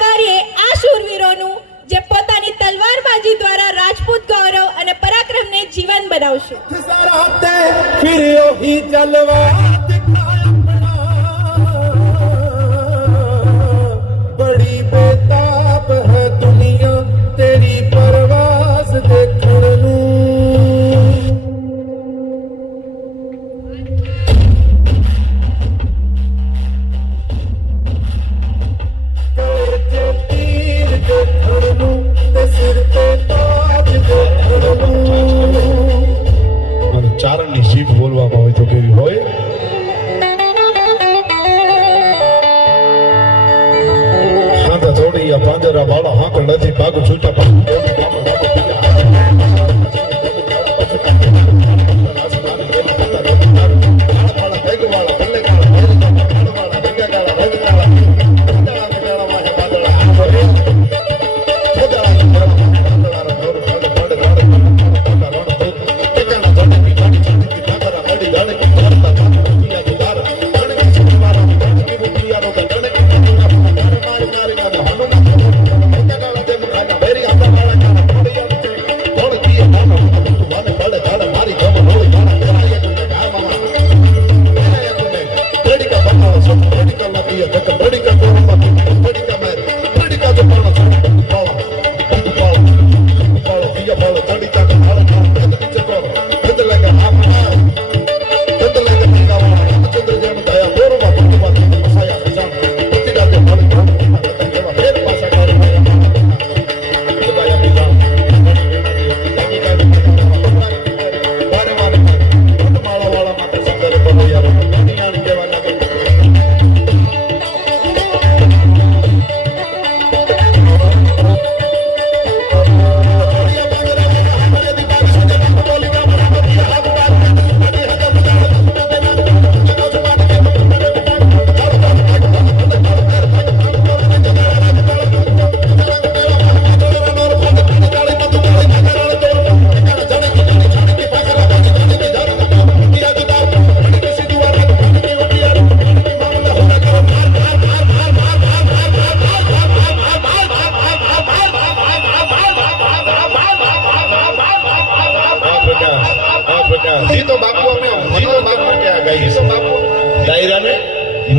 આવકારીએ આ શૂરવીરોનું જે પોતાની તલવારબાજી દ્વારા રાજપૂત ગૌરવ અને પરાક્રમને જીવન બનાવશે. बड़ी बेताब है दुनिया तेरी परवाज़ देखने ચારણની સીટ બોલવામાં હોય તો કેવી હોય? થોડી પાંજરા વાળા હાંક નથી ભાગ છૂટા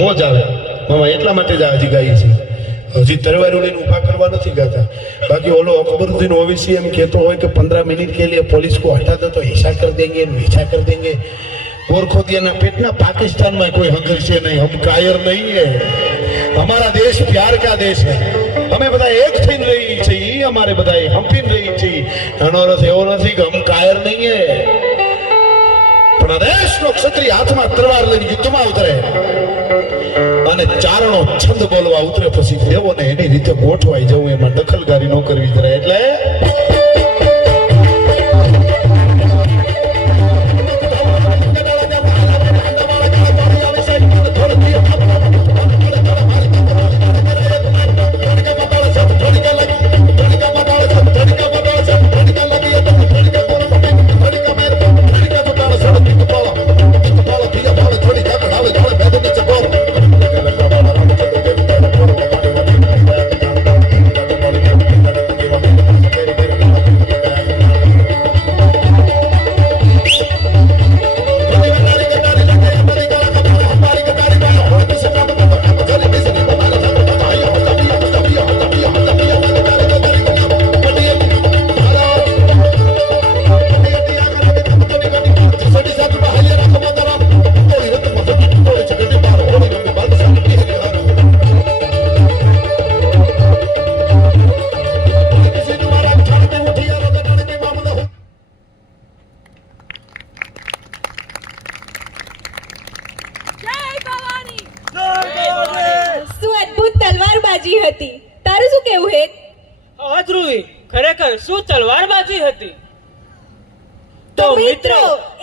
મોજ આવે એટલા માટે જ હજી ગાઈએ છીએ. હજી તલવાર ઉડીને ઊભા કરવા નથી ગાતા. બાકી ઓલો અકબરુદ્દીન ઓવૈસી એમ કહેતો હોય કે 15 मिनट के लिए पुलिस को हटा दो तो ऐसा कर देंगे वैसा कर देंगे. गोरखोदियाना पेटना पाकिस्तान में कोई हंगर से नहीं. हम कायर नहीं है. हमारा देश प्यार का देश है. हमें બધા એક થઈને રહી છીએ. અમારે બધા હંપીને રહી છીએ. એનો અર્થ એવો નથી કે હમ કાયર નહીં હે. પણ દેશનો ક્ષત્રિય હાથમાં તલવાર લઈને યુદ્ધમાં ઉતરે અને ચારણો છંદ બોલવા ઉતરે પછી દેવોને એની રીતે ગોઠવાઈ જવું એમાં દખલકારી ન કરવી જોઈએ. એટલે ખરેખર શું તલવારબાજી હતી. તો મિત્રો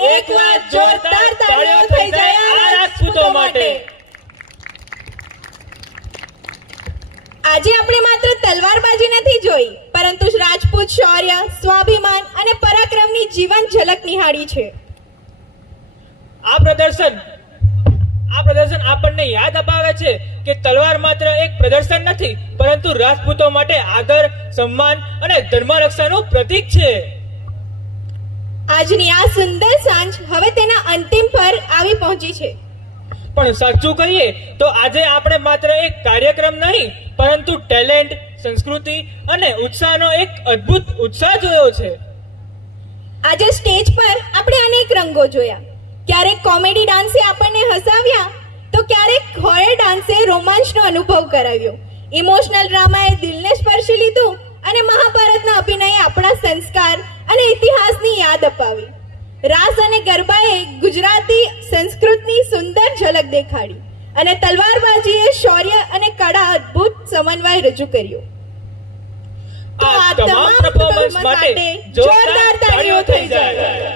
એકવાર જોરદાર તાળીઓ થઈ જાય આ રાજપૂતો માટે. આજે આપણે માત્ર તલવારબાજી નથી જોઈ, પરંતુ રાજપૂત શૌર્ય, સ્વાભિમાન અને પરાક્રમની જીવન ઝલક નિહાળી છે. આ પ્રદર્શન આપણને યાદ અપાવે છે કે તલવાર માત્ર એક પ્રદર્શન નથી, પરંતુ રાજપૂતો માટે આદર, સન્માન અને ધર્મરક્ષાનું પ્રતીક છે. આજની આ સુંદર સાંજ હવે તેના અંતિમ પર આવી પહોંચી છે. પણ સાચું કહીએ તો આજે આપણે માત્ર એક કાર્યક્રમ નહીં, પરંતુ ટેલેન્ટ, સંસ્કૃતિ અને ઉત્સાહનો એક અદ્ભુત ઉત્સાહ જોયો છે. આજે સ્ટેજ પર આપણે અનેક રંગો જોયા. ક્યારેક કોમેડી ડાન્સે આપણને હસાવ્યા, તો ક્યારેક હોરર ડાન્સે રોમાંચનો અનુભવ કરાવ્યો. ઇમોશનલ ડ્રામાએ દિલને સ્પર્શી લીધું અને મહાભારતના અભિનયે આપણા સંસ્કાર અને ઇતિહાસની યાદ અપાવી. રાસ અને ગરબાએ ગુજરાતી સંસ્કૃતિની સુંદર ઝલક દેખાડી અને તલવારબાજીએ શૌર્ય અને કળા અદ્ભુત સમન્વય રજૂ કર્યો. તો આ તમામ પરફોર્મન્સ માટે જોરદાર તાળીઓ થઈ જાય.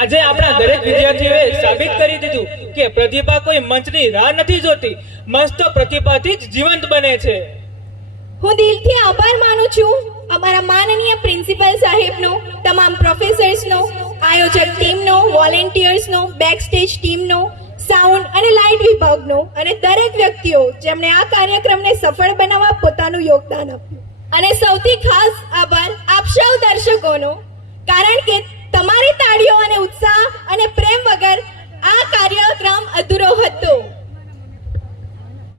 આજે આપણા દરેક વિદ્યાર્થીઓએ સાબિત કરી દીધું કે પ્રતિભા કોઈ મંચની રાહ નથી જોતી, મંચ તો પ્રતિભાથી જ જીવંત બને છે. હું દિલથી આભાર માનું છું અમારા માનનીય પ્રિન્સિપલ સાહેબનો, તમામ પ્રોફેસર્સનો, આયોજક ટીમનો, વોલેન્ટિયર્સનો, બેકસ્ટેજ ટીમનો, સાઉન્ડ અને લાઇટ વિભાગનો અને દરેક વ્યક્તિઓ જેમણે આ કાર્યક્રમને સફળ બનાવવા પોતાનું યોગદાન આપ્યું. અને સૌથી ખાસ આભાર આપ સૌ દર્શકોનો, કારણ કે તમારી તાળીઓ અને ઉત્સાહ અને પ્રેમ વગર આ કાર્યક્રમ અધૂરો હતો.